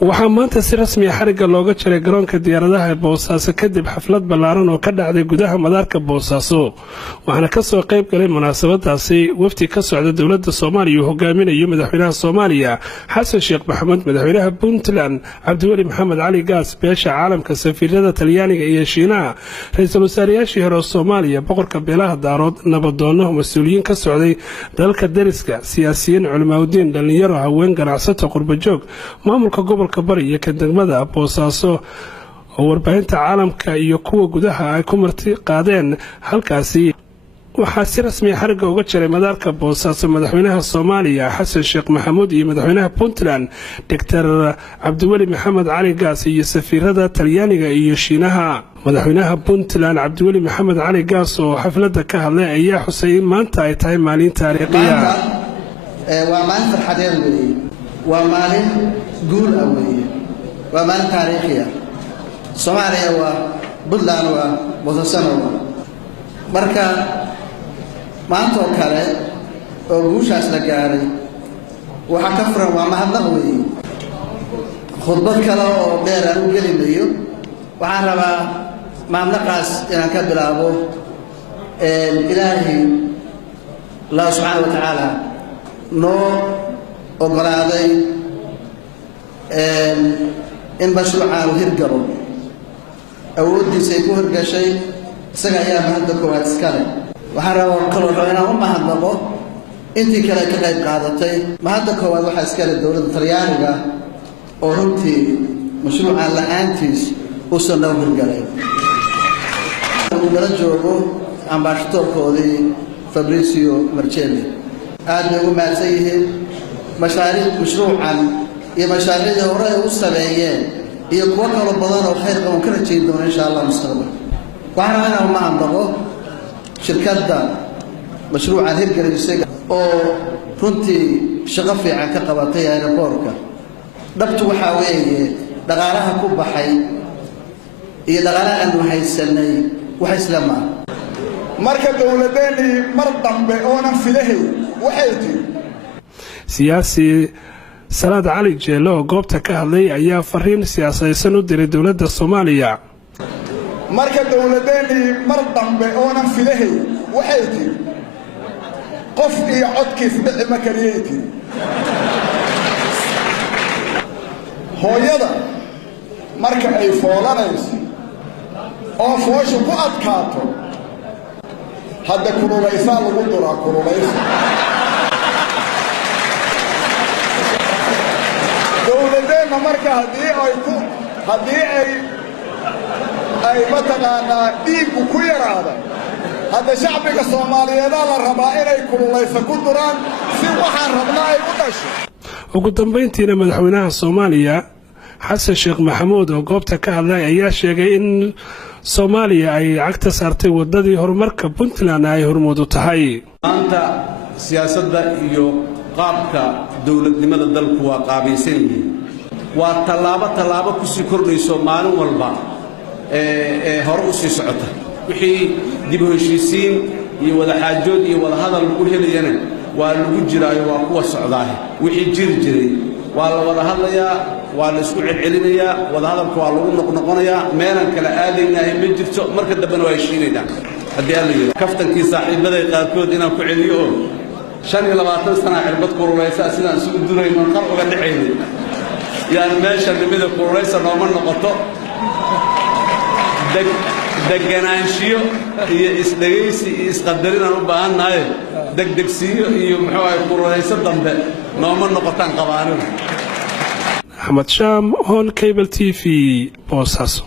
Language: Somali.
waxaa maanta si rasmi ah xariga looga jaray garoonka diyaaradaha ee Boosaaso kadib xaflad ballaaran oo ka dhacday gudaha madaarka Boosaaso waxaana ka soo qayb galay munaasabadaasi wafdi ka socda dawladda Soomaaliya oo hogaaminayo madaxweynaha Soomaaliya Xasan Sheekh Maxamed, madaxweynaha Puntland Cabdiweli Maxamed Cali Gaas, beesha caalamka, safiirada Talyaaniga iyo Shiinaha, ra'iisul wasaarayaashii hore Soomaaliya, boqorka beelaha Daarood, nabadoono, mas'uuliyiin ka socday dalka deriska, siyaasiyiin, culimaawidiin, dhalinyaro, haween, ganacsato, qurbajoog, maamulka gobolka bari iyo ka degmada Boosaaso oo warbaahinta caalamka iyo kuwa gudaha ay ku marti qaadeen halkaasi. waxaa si rasmi ah xariga uga jaray madaarka Boosaaso madaxweynaha Soomaaliya Xasan Sheekh Maxamuud iyo madaxweynaha Puntland Dr. Cabdiweli Maxamed Cali Gaas iyo safiirada Talyaaniga iyo Shiinaha. madaxweynaha Puntland Cabdiweli Maxamed Cali Gaas oo xafladda ka hadlay ayaa xusay in maanta ay tahay maalin taariikhi ah. waa maalin farxadeed weeye, waa maalin guul ah weeye, waa maalin taariikhi ah. Soomaaliya waa Puntland waa Boosaaso marka maanta oo kale oo guushaas la gaaray waxa ka furan waa mahadnaq weeye. khudbad kale oo dheer aan u gelinayo waxaan rabaa mahadnaqaas inaan ka bilaabo ilaahi Allah subhanahu wa ta'ala noo ogolaaday in mashruucaan hirgalo awoodiisa ay ku hirgashay isaga ayaa mahadda koowaad iskale. waxaan rabaa kaloo inaan u mahadnaqo intii kale ka qayb qaadatay. mahadda koowaad waxaa iskale dowladda Talyaaniga oo runtii mashruucaan la'aantiis uusan noo hirgalay. uu nala joogo ambassadorkoodii Fabrizio Marcelli aad bay ugu mahadsan yihiin mashruucan iyo mashaariicdii hore ay u sameeyeen iyo kuwo kale badan oo khayr qaban ka rajayn doona insha Allah mustaqbalka. waxaan rabaa inaan mahadnaqo shirkadda mashruucan hirgelisay oo runtii shaqo fiican ka qabatay aeroboortka. dhabtu waxaa weeye dhaqaalaha ku baxay iyo dhaqaalaha aanu haysanay wax isla ma marka dawladeennii mar dambe oonan filahay waxay tiri siyaasi Salaad Cali Jeelo oo goobta ka hadlay ayaa fariin siyaasadaysan u diray dawladda Soomaaliya. marka dawladeennii mar dambe oonan filahay waxay tiri qof iyo codkiis dhici ma kariyay tiri. hooyada marka ay foolanayso oo fooshu ku adkaato hadda kululaysaa lagu duraa kululaysa. dawladeenna marka haddii ay mataqaanaa dhiiggu ku yaraada hadda shacbiga Soomaaliyeed la rabaa inay kululaysa ku duraan si waxaan rabnaa ay u dhasho. ugu dambeyntiina madaxweynaha Soomaaliya Xasan Sheekh Maxamuud oo goobta ka hadlay ayaa sheegay in Soomaaliya ay cagta saartay wadadii horumarka Puntland ay hormuud u tahay. maanta siyaasadda iyo qaabka dawladnimada dalku waa qaabaysan yihiin. waa tallaabo ku sii kordhayso maalin walba hore u sii socota. wixii dib u heshiisiin iyo wada xaajood iyo wada hadal lagu helayana waa lagu jiraayo waa kuwa socdaahe. wixii jiray waa la wada hadlayaa, waa la isku celcelinayaa, wada hadalka waa lagu noqnoqonayaa, meelan kala aadaynahay ma jirto. marka dambena waa heshiinaynaa haddii alla yidhi. kaftankii saaxiibaday qaarkood inaan ku celiyo oo 25 sana cirbad kululaysa sidaan isugu durayno qar uga dhacaynay yaan meesha nimida kululaysa nooma noqoto. deganaanshiyo iyo isdhegaysi iyo isqadarinaan u baahannahay. degdegsiyo iyo muxuu ahay kululaysa dambe nooma noqotaan qabaanina. Ahmad Sham on Cable TV Boosaaso.